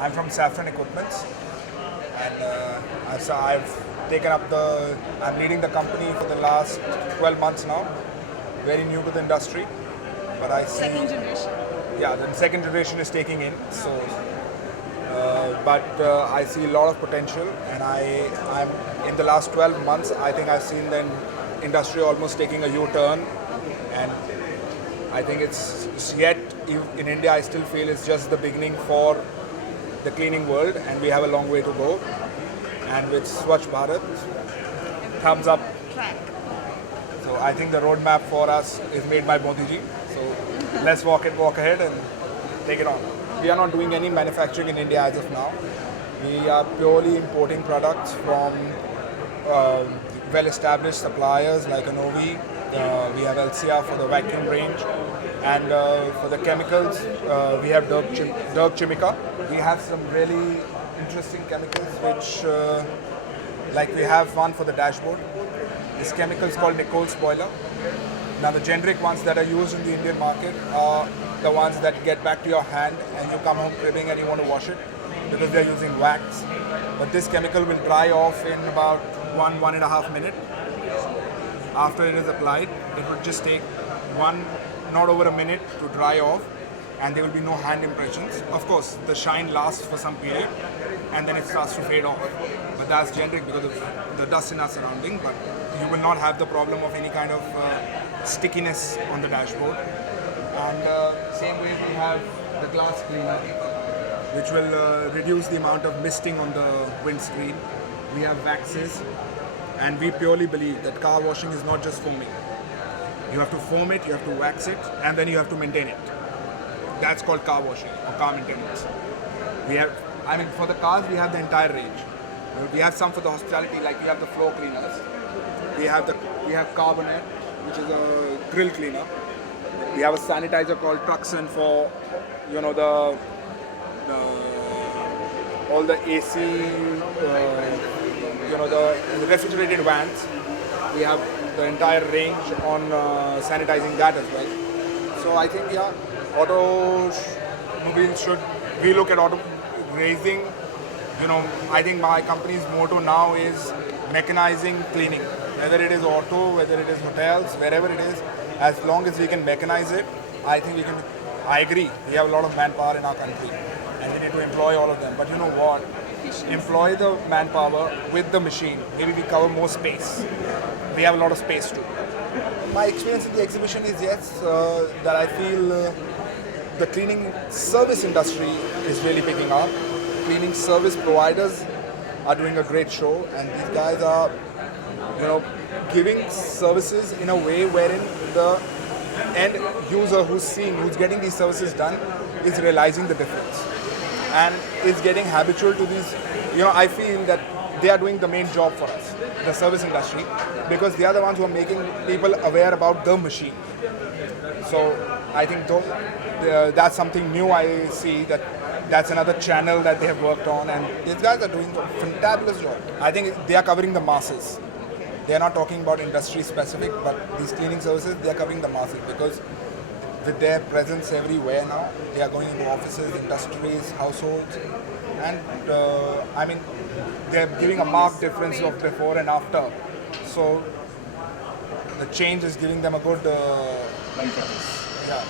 I'm from Saffron Equipments, and I've taken up I'm leading the company for the last 12 months now. Very new to the industry, but I see. Second generation. Yeah, the second generation is taking in. So, but I see a lot of potential, and I'm in the last 12 months. I think I've seen the industry almost taking a U-turn, and I think it's yet in India. I still feel it's just the beginning for the cleaning world, and we have a long way to go. And with Swachh Bharat, thumbs up. Track. So I think the roadmap for us is made by Modi ji. So let's walk ahead and take it on. We are not doing any manufacturing in India as of now. We are purely importing products from well-established suppliers like Anovi. We have LCR for the vacuum range, and for the chemicals, we have Dirk Chimica. We have some really interesting chemicals, which, like we have one for the dashboard. This chemical is called Nicole Spoiler. Now the generic ones that are used in the Indian market are the ones that get back to your hand and you come home cribbing and you want to wash it because they're using wax. But this chemical will dry off in about 1.5 minutes. After it is applied, it will just take not over a minute to dry off, and there will be no hand impressions. Of course, the shine lasts for some period and then it starts to fade off. But that's generic because of the dust in our surrounding, but you will not have the problem of any kind of stickiness on the dashboard. And same way we have the glass cleaner, which will reduce the amount of misting on the windscreen. We have waxes, and we purely believe that car washing is not just foaming. You have to foam it, you have to wax it, and then you have to maintain it. That's called car washing or car maintenance. For the cars, we have the entire range. We have some for the hospitality, like we have the floor cleaners. We have Carbonate, which is a grill cleaner. We have a sanitizer called Truxon for, all the AC, the refrigerated vans. We have the entire range on sanitizing that as well. So I think, automobiles we look at auto raising. I think my company's motto now is mechanizing cleaning. Whether it is auto, whether it is hotels, wherever it is, as long as we can mechanize it, I think we can. I agree, we have a lot of manpower in our country and we need to employ all of them. But you know what? Employ the manpower with the machine. Maybe we cover more space. We have a lot of space too. My experience in the exhibition is that I feel the cleaning service industry is really picking up. Cleaning service providers are doing a great show, and these guys are, giving services in a way wherein the end user who's getting these services done is realizing the difference and is getting habitual to these. I feel that they are doing the main job for us, the service industry, because they are the ones who are making people aware about the machine. So I think that's something new I see, that's another channel that they have worked on, and these guys are doing a fantabulous job. I think they are covering the masses. They are not talking about industry specific, but these cleaning services, they are covering the masses because with their presence everywhere now, they are going into offices, industries, households, and they're giving a marked difference of before and after. So the change is giving them a good, yeah.